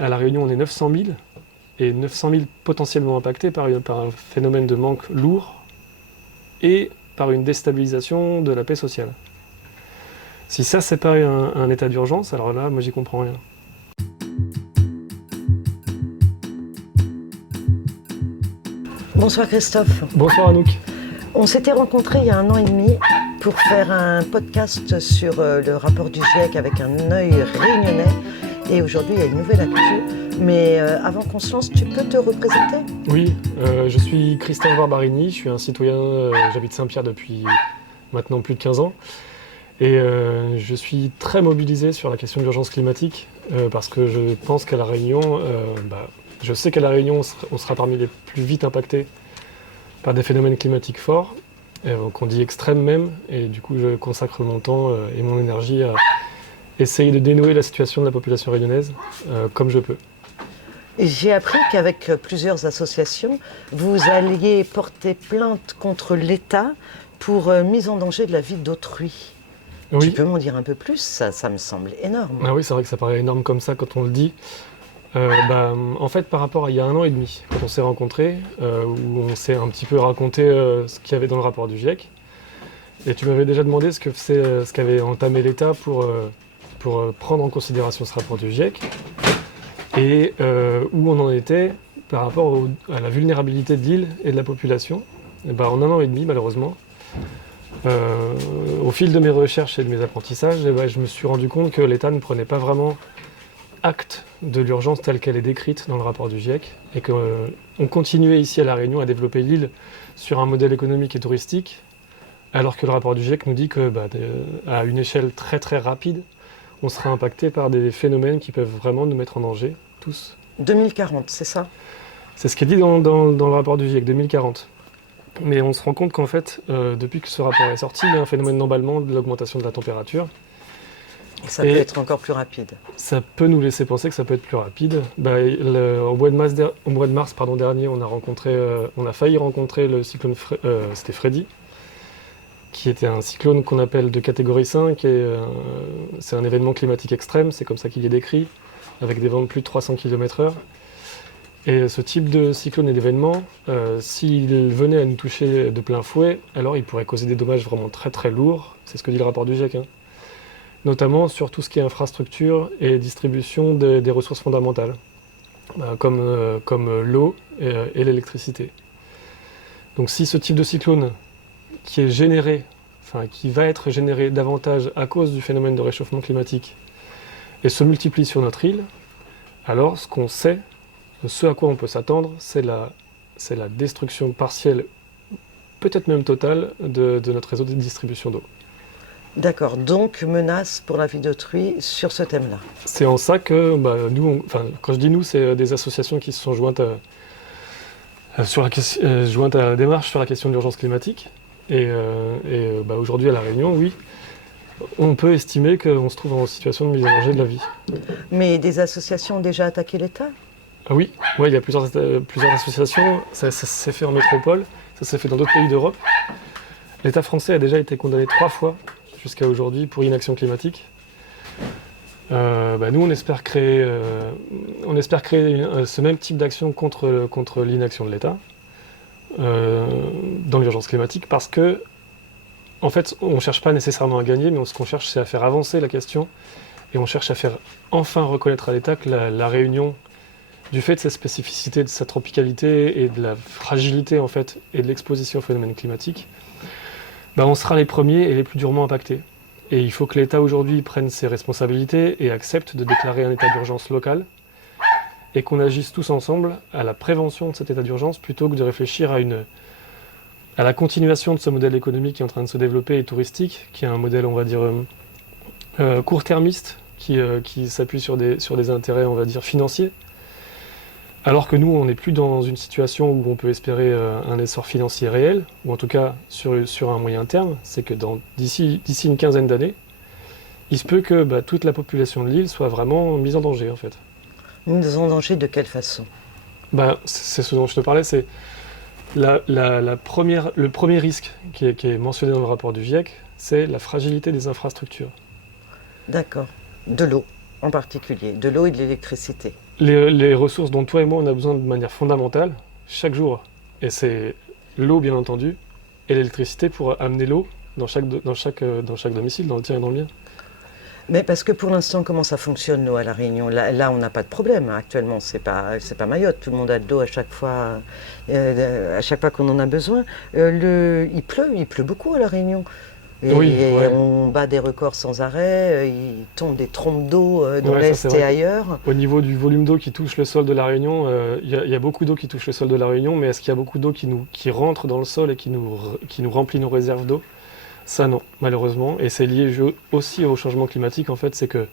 À La Réunion, on est 900 000, et 900 000 potentiellement impactés par un phénomène de manque lourd et par une déstabilisation de la paix sociale. Si ça, c'est pas un état d'urgence, alors là, moi, j'y comprends rien. Bonsoir Christophe. Bonsoir Anouk. On s'était rencontrés il y a 1 an et demi pour faire un podcast sur le rapport du GIEC avec un œil réunionnais. Et aujourd'hui, il y a une nouvelle actu. Mais avant qu'on se lance, tu peux te représenter ? Oui, je suis Christophe Barbarini, je suis un citoyen, j'habite Saint-Pierre depuis maintenant plus de 15 ans. Et je suis très mobilisé sur la question de l'urgence climatique parce que je pense qu'à La Réunion, je sais qu'à La Réunion, on sera parmi les plus vite impactés par des phénomènes climatiques forts, qu'on dit extrêmes même, et du coup je consacre mon temps et mon énergie à essayer de dénouer la situation de la population réunionnaise comme je peux. J'ai appris qu'avec plusieurs associations, vous alliez porter plainte contre l'État pour mise en danger de la vie d'autrui. Oui. Tu peux m'en dire un peu plus ? Ça me semble énorme. Ah oui, c'est vrai que ça paraît énorme comme ça quand on le dit. En fait, par rapport à il y a 1 an et demi, quand on s'est rencontrés, où on s'est un petit peu raconté ce qu'il y avait dans le rapport du GIEC, et tu m'avais déjà demandé ce qu'avait entamé l'État pour prendre en considération ce rapport du GIEC, et où on en était par rapport à la vulnérabilité de l'île et de la population. En 1 an et demi, malheureusement, au fil de mes recherches et de mes apprentissages, je me suis rendu compte que l'État ne prenait pas vraiment acte de l'urgence telle qu'elle est décrite dans le rapport du GIEC, et qu'on continuait ici à La Réunion à développer l'île sur un modèle économique et touristique, alors que le rapport du GIEC nous dit que à une échelle très très rapide, on sera impacté par des phénomènes qui peuvent vraiment nous mettre en danger, tous. 2040, c'est ça ? C'est ce qui est dit dans le rapport du GIEC, 2040. Mais on se rend compte qu'en fait, depuis que ce rapport est sorti, il y a un phénomène d'emballement de l'augmentation de la température. Ça peut être encore plus rapide. Ça peut nous laisser penser que ça peut être plus rapide. Au mois de mars dernier, on a failli rencontrer le cyclone, c'était Freddy, qui était un cyclone qu'on appelle de catégorie 5. C'est un événement climatique extrême, c'est comme ça qu'il est décrit, avec des vents de plus de 300 km/h. Et ce type de cyclone et d'événement, s'il venait à nous toucher de plein fouet, alors il pourrait causer des dommages vraiment très très lourds, c'est ce que dit le rapport du GIEC, notamment sur tout ce qui est infrastructure et distribution des ressources fondamentales, comme l'eau et l'électricité. Donc si ce type de cyclone qui va être généré davantage à cause du phénomène de réchauffement climatique et se multiplie sur notre île, alors ce à quoi on peut s'attendre, c'est la destruction partielle, peut-être même totale, de notre réseau de distribution d'eau. D'accord, donc menace pour la vie d'autrui sur ce thème-là. C'est en ça que quand je dis nous, c'est des associations qui se sont jointes à la démarche sur la question de l'urgence climatique. Et aujourd'hui à La Réunion, oui, on peut estimer qu'on se trouve en situation de mise en danger de la vie. Mais des associations ont déjà attaqué l'État ? Ah oui, il y a plusieurs associations, ça s'est fait en métropole, ça s'est fait dans d'autres pays d'Europe. L'État français a déjà été condamné 3 fois jusqu'à aujourd'hui pour inaction climatique. Nous, on espère créer ce même type d'action contre l'inaction de l'État dans l'urgence climatique, parce que, en fait, on ne cherche pas nécessairement à gagner, mais ce qu'on cherche, c'est à faire avancer la question, et on cherche à faire enfin reconnaître à l'État que la Réunion, du fait de sa spécificité, de sa tropicalité et de la fragilité en fait, et de l'exposition aux phénomènes climatiques, on sera les premiers et les plus durement impactés. Et il faut que l'État aujourd'hui prenne ses responsabilités et accepte de déclarer un état d'urgence local, et qu'on agisse tous ensemble à la prévention de cet état d'urgence plutôt que de réfléchir à la continuation de ce modèle économique qui est en train de se développer et touristique, qui est un modèle, on va dire, court-termiste, qui s'appuie sur des intérêts, on va dire, financiers. Alors que nous, on n'est plus dans une situation où on peut espérer un essor financier réel, ou en tout cas sur un moyen terme. C'est que d'ici une quinzaine d'années, il se peut que toute la population de l'île soit vraiment mise en danger, en fait. Mise en danger de quelle façon ? C'est ce dont je te parlais, c'est le premier risque qui est mentionné dans le rapport du GIEC, c'est la fragilité des infrastructures. D'accord. De l'eau. en particulier, de l'eau et de l'électricité. Les ressources dont toi et moi on a besoin de manière fondamentale, chaque jour, et c'est l'eau bien entendu, et l'électricité pour amener l'eau dans chaque domicile, dans le tien et dans le mien. Mais parce que pour l'instant, comment ça fonctionne, l'eau à La Réunion? Là, on n'a pas de problème. Actuellement, c'est pas Mayotte. Tout le monde a de l'eau à chaque fois qu'on en a besoin. Il pleut beaucoup à La Réunion. Et Oui, ouais. on bat des records sans arrêt. Il tombe des trompes d'eau dans Ouais, ça, c'est l'Est vrai et que ailleurs. au niveau du volume d'eau qui touche le sol de La Réunion, il y a beaucoup d'eau qui touche le sol de La Réunion, mais est-ce qu'il y a beaucoup d'eau qui rentre dans le sol et qui nous remplit nos réserves d'eau? Ça, non, malheureusement. Et c'est lié aussi au changement climatique, en fait, c'est que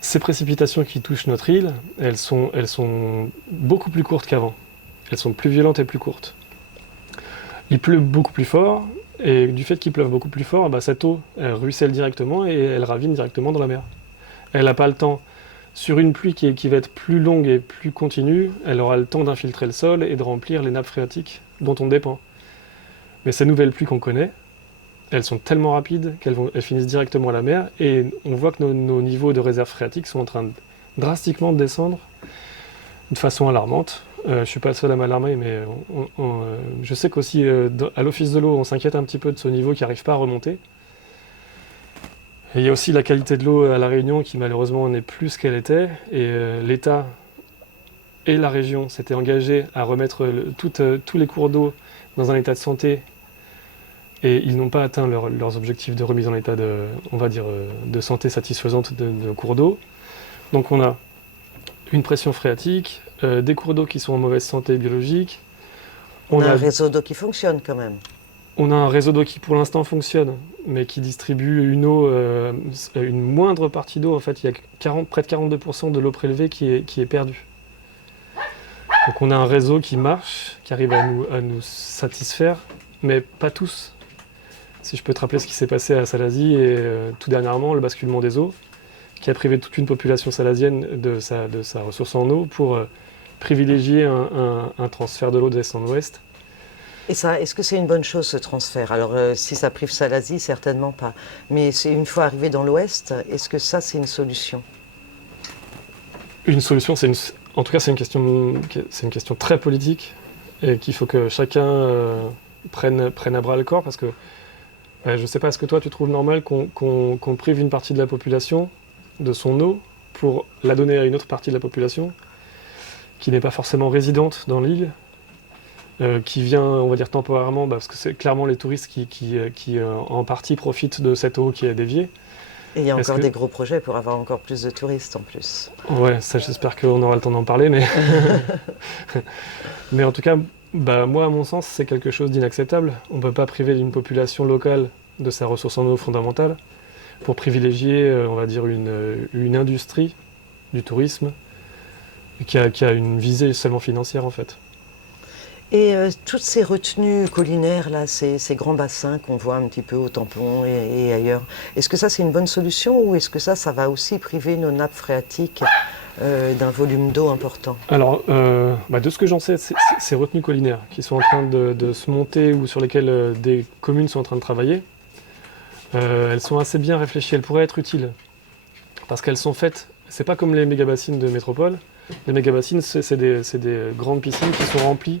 ces précipitations qui touchent notre île, elles sont beaucoup plus courtes qu'avant. Elles sont plus violentes et plus courtes. Il pleut beaucoup plus fort, et du fait qu'il pleuve beaucoup plus fort, bah, cette eau, elle ruisselle directement et elle ravine directement dans la mer. Elle n'a pas le temps, sur une pluie qui va être plus longue et plus continue, elle aura le temps d'infiltrer le sol et de remplir les nappes phréatiques dont on dépend. Mais ces nouvelles pluies qu'on connaît, elles sont tellement rapides qu'elles finissent directement à la mer, et on voit que nos niveaux de réserves phréatiques sont en train de drastiquement descendre de façon alarmante. Je ne suis pas le seul à m'alarmer, mais je sais qu'aussi à l'Office de l'eau, on s'inquiète un petit peu de ce niveau qui n'arrive pas à remonter. Et il y a aussi la qualité de l'eau à La Réunion qui malheureusement n'est plus ce qu'elle était, et l'État et la région s'étaient engagés à remettre tous les cours d'eau dans un état de santé, et ils n'ont pas atteint leurs objectifs de remise en état de santé satisfaisante de cours d'eau. Donc on a une pression phréatique, des cours d'eau qui sont en mauvaise santé biologique. On a un réseau d'eau qui fonctionne quand même. On a un réseau d'eau qui pour l'instant fonctionne, mais qui distribue une moindre partie d'eau. En fait, il y a près de 42% de l'eau prélevée qui est perdue. Donc on a un réseau qui marche, qui arrive à nous satisfaire, mais pas tous. Si je peux te rappeler ce qui s'est passé à Salazie et tout dernièrement, le basculement des eaux, qui a privé toute une population salazienne de sa ressource en eau pour privilégier un transfert de l'eau d'est en ouest. Et ça, est-ce que c'est une bonne chose, ce transfert? Alors, si ça prive Salazie, certainement pas. Mais c'est une fois arrivé dans l'ouest, est-ce que ça, c'est une solution? Une solution, en tout cas, c'est une question très politique, et qu'il faut que chacun prenne à bras le corps, parce que je ne sais pas, est-ce que toi, tu trouves normal qu'on prive une partie de la population de son eau pour la donner à une autre partie de la population qui n'est pas forcément résidente dans l'île, qui vient, on va dire, temporairement, parce que c'est clairement les touristes qui en partie profitent de cette eau qui est déviée. Et il y a encore des gros projets pour avoir encore plus de touristes en plus. Ouais, ça j'espère qu'on aura le temps d'en parler, mais mais en tout cas, moi à mon sens, c'est quelque chose d'inacceptable. On ne peut pas priver une population locale de sa ressource en eau fondamentale pour privilégier, on va dire, une industrie du tourisme qui a une visée seulement financière en fait. Et toutes ces retenues collinaires, là, ces grands bassins qu'on voit un petit peu au Tampon et ailleurs, est-ce que ça c'est une bonne solution, ou est-ce que ça va aussi priver nos nappes phréatiques d'un volume d'eau important? Alors, de ce que j'en sais, ces retenues collinaires qui sont en train de se monter ou sur lesquelles des communes sont en train de travailler, elles sont assez bien réfléchies, elles pourraient être utiles. Parce qu'elles sont faites, c'est pas comme les méga-bassines de métropole. Les méga-bassines, c'est des grandes piscines qui sont remplies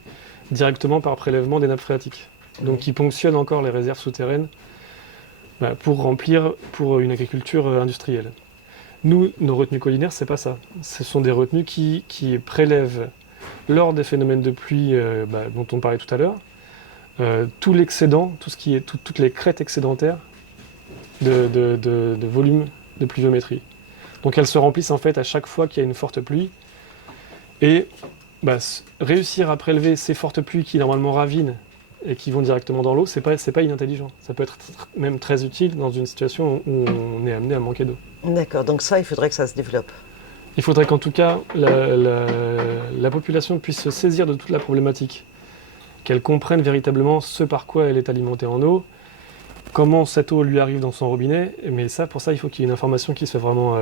directement par prélèvement des nappes phréatiques. Donc qui ponctionnent encore les réserves souterraines pour remplir pour une agriculture industrielle. Nous, nos retenues collinaires, c'est pas ça. Ce sont des retenues qui prélèvent, lors des phénomènes de pluie dont on parlait tout à l'heure, tout l'excédent, toutes les crêtes excédentaires de volume de pluviométrie. Donc elles se remplissent en fait à chaque fois qu'il y a une forte pluie. Et réussir à prélever ces fortes pluies qui normalement ravinent et qui vont directement dans l'eau, c'est pas inintelligent. Ça peut être même très utile dans une situation où on est amené à manquer d'eau. D'accord, donc ça, il faudrait que ça se développe. Il faudrait qu'en tout cas, la population puisse se saisir de toute la problématique, qu'elle comprenne véritablement ce par quoi elle est alimentée en eau, comment cette eau lui arrive dans son robinet, mais pour ça, il faut qu'il y ait une information qui soit vraiment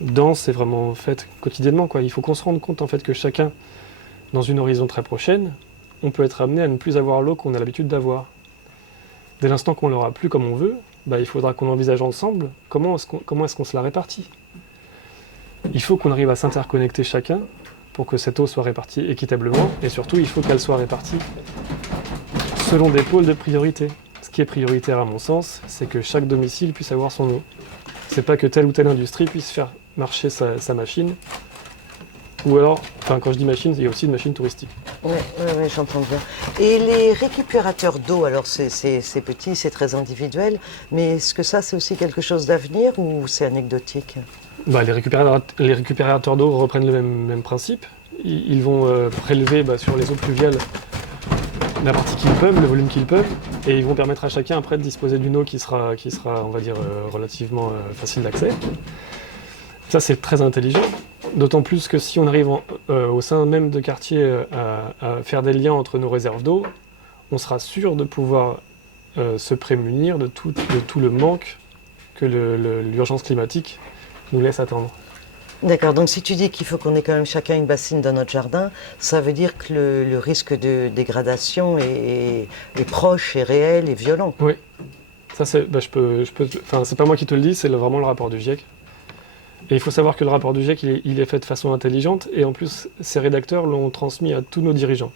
dense et vraiment faite quotidiennement, quoi. Il faut qu'on se rende compte en fait que chacun, dans une horizon très prochaine, on peut être amené à ne plus avoir l'eau qu'on a l'habitude d'avoir. Dès l'instant qu'on l'aura plus comme on veut, il faudra qu'on envisage ensemble comment est-ce qu'on se la répartit. il faut qu'on arrive à s'interconnecter chacun pour que cette eau soit répartie équitablement, et surtout, il faut qu'elle soit répartie selon des pôles de priorité. Ce qui est prioritaire à mon sens, c'est que chaque domicile puisse avoir son eau. C'est pas que telle ou telle industrie puisse faire marcher sa machine, ou alors, enfin quand je dis machine, il y a aussi une machine touristique. Oui, j'entends bien. Et les récupérateurs d'eau, alors c'est petit, c'est très individuel, mais est-ce que ça c'est aussi quelque chose d'avenir ou c'est anecdotique? Bah, les récupérateurs d'eau reprennent le même principe. Ils vont prélever sur les eaux pluviales la partie qu'ils peuvent, le volume qu'ils peuvent, et ils vont permettre à chacun après de disposer d'une eau qui sera on va dire, relativement facile d'accès. Ça, c'est très intelligent, d'autant plus que si on arrive au sein même de quartiers à faire des liens entre nos réserves d'eau, on sera sûr de pouvoir se prémunir de tout le manque que l'urgence climatique nous laisse attendre. D'accord, donc si tu dis qu'il faut qu'on ait quand même chacun une bassine dans notre jardin, ça veut dire que le risque de dégradation est proche, est réel et violent. Oui, ça c'est, c'est pas moi qui te le dis, c'est vraiment le rapport du GIEC. Et il faut savoir que le rapport du GIEC, il est fait de façon intelligente, et en plus, ses rédacteurs l'ont transmis à tous nos dirigeants.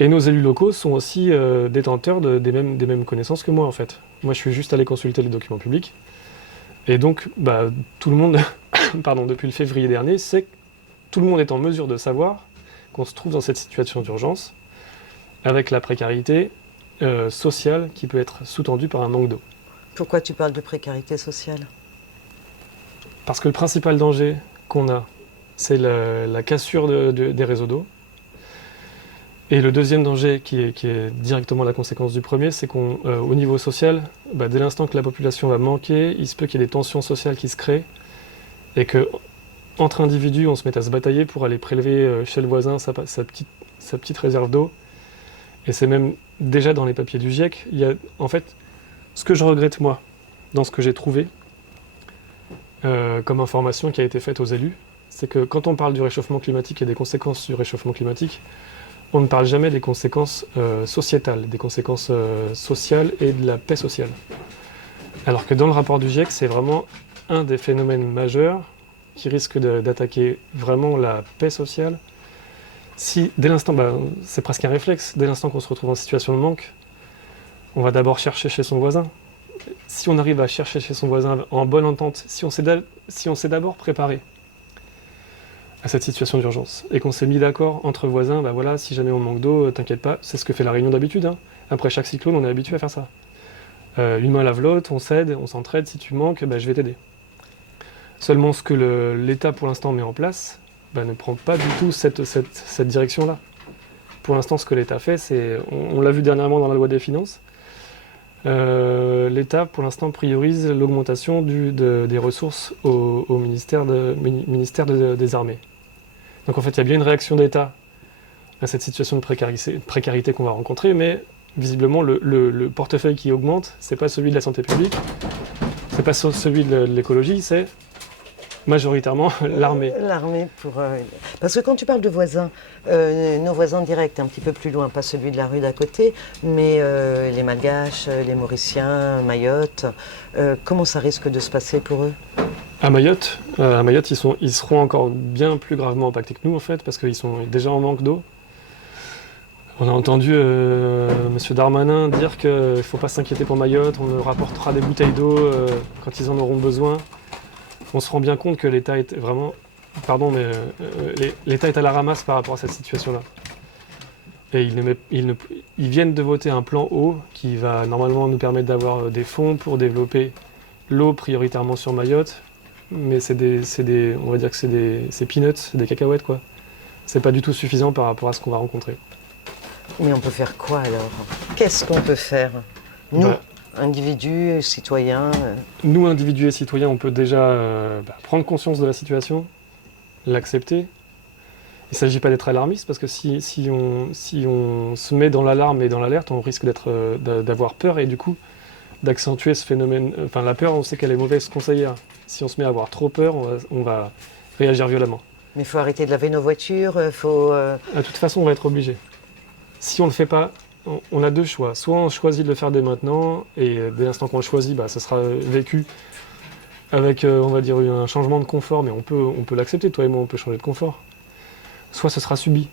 Et nos élus locaux sont aussi détenteurs des mêmes connaissances que moi, en fait. Moi, je suis juste allé consulter les documents publics. Et donc, tout le monde, depuis le février dernier, sait que tout le monde est en mesure de savoir qu'on se trouve dans cette situation d'urgence, avec la précarité sociale qui peut être sous-tendue par un manque d'eau. Pourquoi tu parles de précarité sociale ? Parce que le principal danger qu'on a, c'est la cassure des réseaux d'eau. Et le deuxième danger, qui est directement la conséquence du premier, c'est qu'au niveau social, dès l'instant que la population va manquer, il se peut qu'il y ait des tensions sociales qui se créent, et qu'entre individus, on se mette à se batailler pour aller prélever chez le voisin sa petite réserve d'eau. Et c'est même déjà dans les papiers du GIEC. Il y a, en fait, ce que je regrette, moi, dans ce que j'ai trouvé, comme information qui a été faite aux élus, c'est que quand on parle du réchauffement climatique et des conséquences du réchauffement climatique, on ne parle jamais des conséquences sociétales, des conséquences sociales et de la paix sociale. Alors que dans le rapport du GIEC, c'est vraiment un des phénomènes majeurs qui risque d'attaquer vraiment la paix sociale. Si, dès l'instant, c'est presque un réflexe, dès l'instant qu'on se retrouve en situation de manque, on va d'abord chercher chez son voisin. Si on arrive à chercher chez son voisin en bonne entente, si on s'est d'abord préparé à cette situation d'urgence, et qu'on s'est mis d'accord entre voisins, si jamais on manque d'eau, t'inquiète pas, c'est ce que fait la Réunion d'habitude. Après chaque cyclone, on est habitué à faire ça. Une main lave l'autre, on s'aide, on s'entraide, si tu manques, je vais t'aider. Seulement ce que l'État pour l'instant met en place, ne prend pas du tout cette direction-là. Pour l'instant, ce que l'État fait, c'est, on l'a vu dernièrement dans la loi des finances, l'État pour l'instant priorise l'augmentation des ressources au ministère des Armées. Donc en fait, il y a bien une réaction d'État à cette situation de précarité qu'on va rencontrer, mais visiblement le portefeuille qui augmente, c'est pas celui de la santé publique, c'est pas celui de l'écologie, c'est majoritairement l'armée. L'armée parce que quand tu parles de voisins, nos voisins directs, un petit peu plus loin, pas celui de la rue d'à côté, mais les Malgaches, les Mauriciens, Mayotte, comment ça risque de se passer pour eux ? À Mayotte, ils seront encore bien plus gravement impactés que nous, en fait, parce qu'ils sont déjà en manque d'eau. On a entendu M. Darmanin dire qu'il ne faut pas s'inquiéter pour Mayotte, on leur rapportera des bouteilles d'eau quand ils en auront besoin. On se rend bien compte que l'État est vraiment... l'État est à la ramasse par rapport à cette situation-là. Et ils viennent de voter un plan eau qui va normalement nous permettre d'avoir des fonds pour développer l'eau prioritairement sur Mayotte. Mais on va dire que c'est peanuts, c'est des cacahuètes, quoi. C'est pas du tout suffisant par rapport à ce qu'on va rencontrer. Mais on peut faire quoi alors ? Qu'est-ce qu'on peut faire ? Nous, individus, citoyens Nous, individus et citoyens, on peut déjà prendre conscience de la situation, l'accepter. Il ne s'agit pas d'être alarmiste, parce que si on se met dans l'alarme et dans l'alerte, on risque d'avoir peur et du coup d'accentuer ce phénomène. Enfin, la peur, on sait qu'elle est mauvaise conseillère. Si on se met à avoir trop peur, on va réagir violemment. Mais il faut arrêter de laver nos voitures, De toute façon, on va être obligé. Si on ne le fait pas, on a deux choix. Soit on choisit de le faire dès maintenant, et dès l'instant qu'on le choisit, ça sera vécu avec, on va dire, un changement de confort, mais on peut l'accepter, toi et moi, on peut changer de confort. Soit ce sera subi,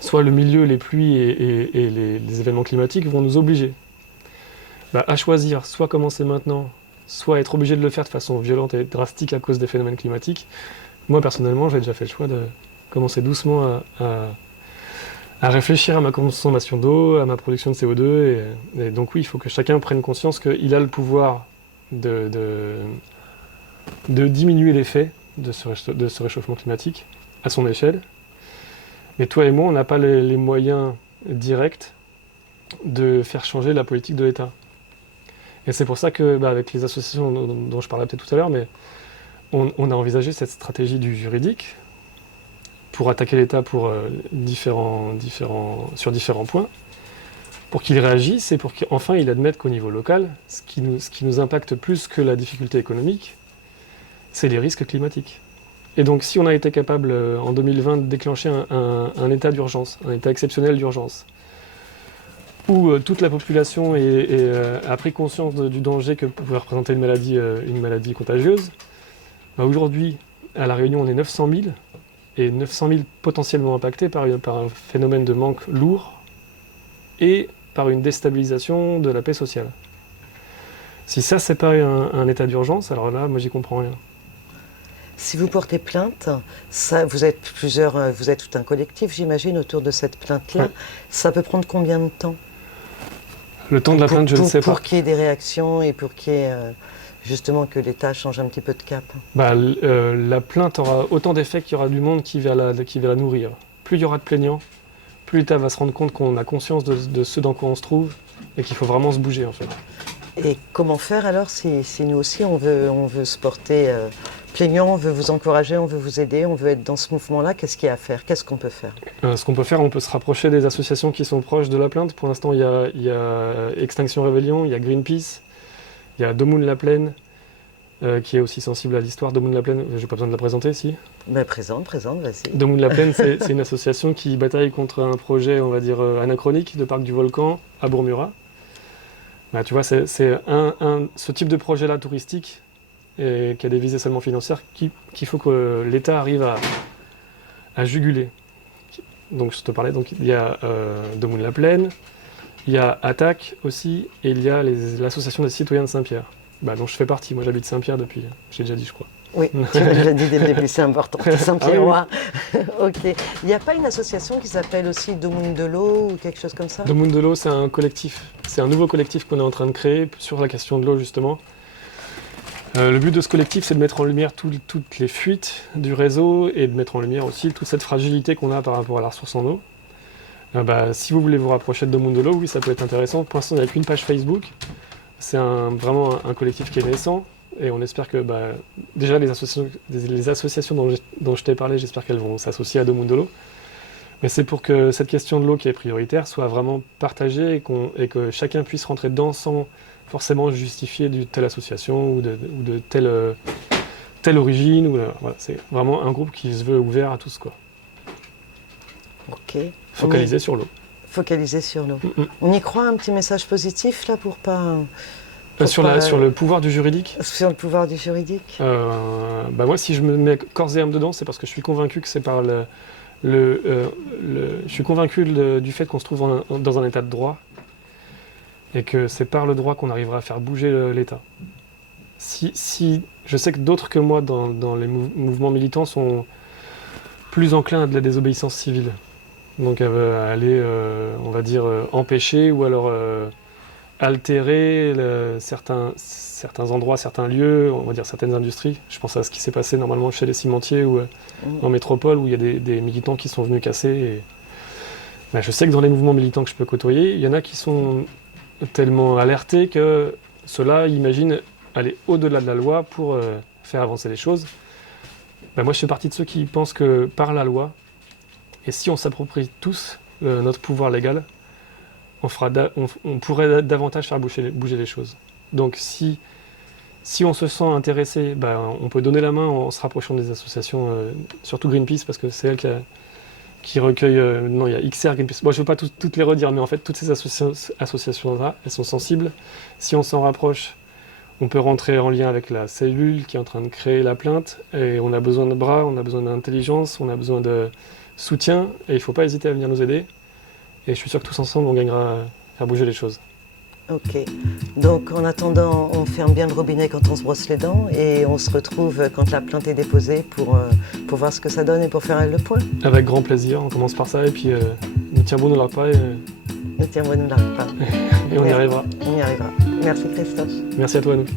soit le milieu, les pluies et les événements climatiques vont nous obliger à choisir, soit commencer maintenant, soit être obligé de le faire de façon violente et drastique à cause des phénomènes climatiques. Moi, personnellement, j'ai déjà fait le choix de commencer doucement à réfléchir à ma consommation d'eau, à ma production de CO2. Et donc oui, il faut que chacun prenne conscience qu'il a le pouvoir de diminuer l'effet de ce réchauffement climatique à son échelle. Mais toi et moi, on n'a pas les moyens directs de faire changer la politique de l'État. Et c'est pour ça que, avec les associations dont je parlais peut-être tout à l'heure, mais on a envisagé cette stratégie du juridique pour attaquer l'État sur différents points, pour qu'il réagisse et pour qu'enfin il admette qu'au niveau local, ce qui nous impacte plus que la difficulté économique, c'est les risques climatiques. Et donc si on a été capable en 2020 de déclencher un état d'urgence, un état exceptionnel d'urgence, où toute la population a pris conscience du danger que pouvait représenter une maladie contagieuse, aujourd'hui, à La Réunion, on est 900 000, et 900 000 potentiellement impactés par un phénomène de manque lourd et par une déstabilisation de la paix sociale. Si ça, c'est pas un état d'urgence, alors là, moi, j'y comprends rien. Si vous portez plainte, vous êtes tout un collectif, j'imagine, autour de cette plainte-là. Ouais. Ça peut prendre combien de temps ? Le temps de la plainte, je ne sais pas. Pour qu'il y ait des réactions et pour qu'il y ait justement que l'État change un petit peu de cap. La plainte aura autant d'effets qu'il y aura du monde qui va la nourrir. Plus il y aura de plaignants, plus l'État va se rendre compte qu'on a conscience de ce dans quoi on se trouve et qu'il faut vraiment se bouger en fait. Et comment faire alors si nous aussi on veut se porter plaignant, on veut vous encourager, on veut vous aider, on veut être dans ce mouvement-là, qu'est-ce qu'il y a à faire ? Qu'est-ce qu'on peut faire ? Ce qu'on peut faire, on peut se rapprocher des associations qui sont proches de la plainte. Pour l'instant, il y a Extinction Rebellion, il y a Greenpeace, il y a Domoun La Plaine, qui est aussi sensible à l'histoire. Domoun La Plaine, j'ai pas besoin de la présenter, si ? Présente, vas-y. Domoun La Plaine, c'est une association qui bataille contre un projet, on va dire, anachronique de parc du volcan à Bourmurat. Tu vois, c'est ce type de projet-là touristique et qui a des visées seulement financières qu'il faut que l'État arrive à juguler. Donc je te parlais, donc, il y a Domoun La Plaine, il y a Attaque aussi, et il y a l'association des citoyens de Saint-Pierre, dont je fais partie. Moi j'habite Saint-Pierre depuis, j'ai déjà dit je crois. Oui, tu m'as déjà dit dès le début, c'est important, t'es Saint-Pierrois. Ah, oui. Ok. Il n'y a pas une association qui s'appelle aussi Domoun de l'eau ou quelque chose comme ça ? Domoun de l'eau, c'est un collectif. C'est un nouveau collectif qu'on est en train de créer sur la question de l'eau, justement. Le but de ce collectif, c'est de mettre en lumière toutes les fuites du réseau et de mettre en lumière aussi toute cette fragilité qu'on a par rapport à la ressource en eau. Si vous voulez vous rapprocher de Domoun de l'eau, oui, ça peut être intéressant. Pour l'instant, il n'y a qu'une page Facebook. C'est vraiment un collectif qui est naissant. Et on espère que déjà les associations dont je t'ai parlé, j'espère qu'elles vont s'associer à Domoun de l'eau. Mais c'est pour que cette question de l'eau qui est prioritaire soit vraiment partagée et que chacun puisse rentrer dedans sans forcément justifier de telle association ou de telle origine. Voilà, c'est vraiment un groupe qui se veut ouvert à tous, quoi. Ok. Focalisé sur l'eau. Focalisé sur l'eau. On y croit, un petit message positif là pour pas... Sur le pouvoir du juridique. Sur le pouvoir du juridique. Moi, si je me mets corps et âme dedans, c'est parce que je suis convaincu que c'est par je suis convaincu du fait qu'on se trouve dans un état de droit et que c'est par le droit qu'on arrivera à faire bouger l'État. Si je sais que d'autres que moi dans les mouvements militants sont plus enclins à de la désobéissance civile, donc à aller, on va dire, empêcher ou alors altérer certains endroits, certains lieux, on va dire certaines industries. Je pense à ce qui s'est passé normalement chez les cimentiers ou en métropole où il y a des militants qui sont venus casser. Je sais que dans les mouvements militants que je peux côtoyer, il y en a qui sont tellement alertés que ceux-là imaginent aller au-delà de la loi pour faire avancer les choses. Moi, je fais partie de ceux qui pensent que par la loi, et si on s'approprie tous notre pouvoir légal, on pourrait davantage faire bouger les choses. Donc si on se sent intéressé, on peut donner la main en se rapprochant des associations, surtout Greenpeace, parce que c'est elle qui recueille... non, il y a XR, Greenpeace. Je ne veux pas toutes les redire, mais en fait, toutes ces associations-là, elles sont sensibles. Si on s'en rapproche, On peut rentrer en lien avec la cellule qui est en train de créer la plainte, et on a besoin de bras, on a besoin d'intelligence, on a besoin de soutien, et il ne faut pas hésiter à venir nous aider. Et je suis sûr que tous ensemble, on gagnera à faire bouger les choses. Ok. Donc en attendant, on ferme bien le robinet quand on se brosse les dents et on se retrouve quand la plainte est déposée pour voir ce que ça donne et pour faire le point. Avec grand plaisir, on commence par ça, et puis nous tiens bon, nous l'a pas, et Ne tiens, nous n'arrive pas. on y arrivera. On y arrivera. Merci Christophe. Merci à toi, Anouk.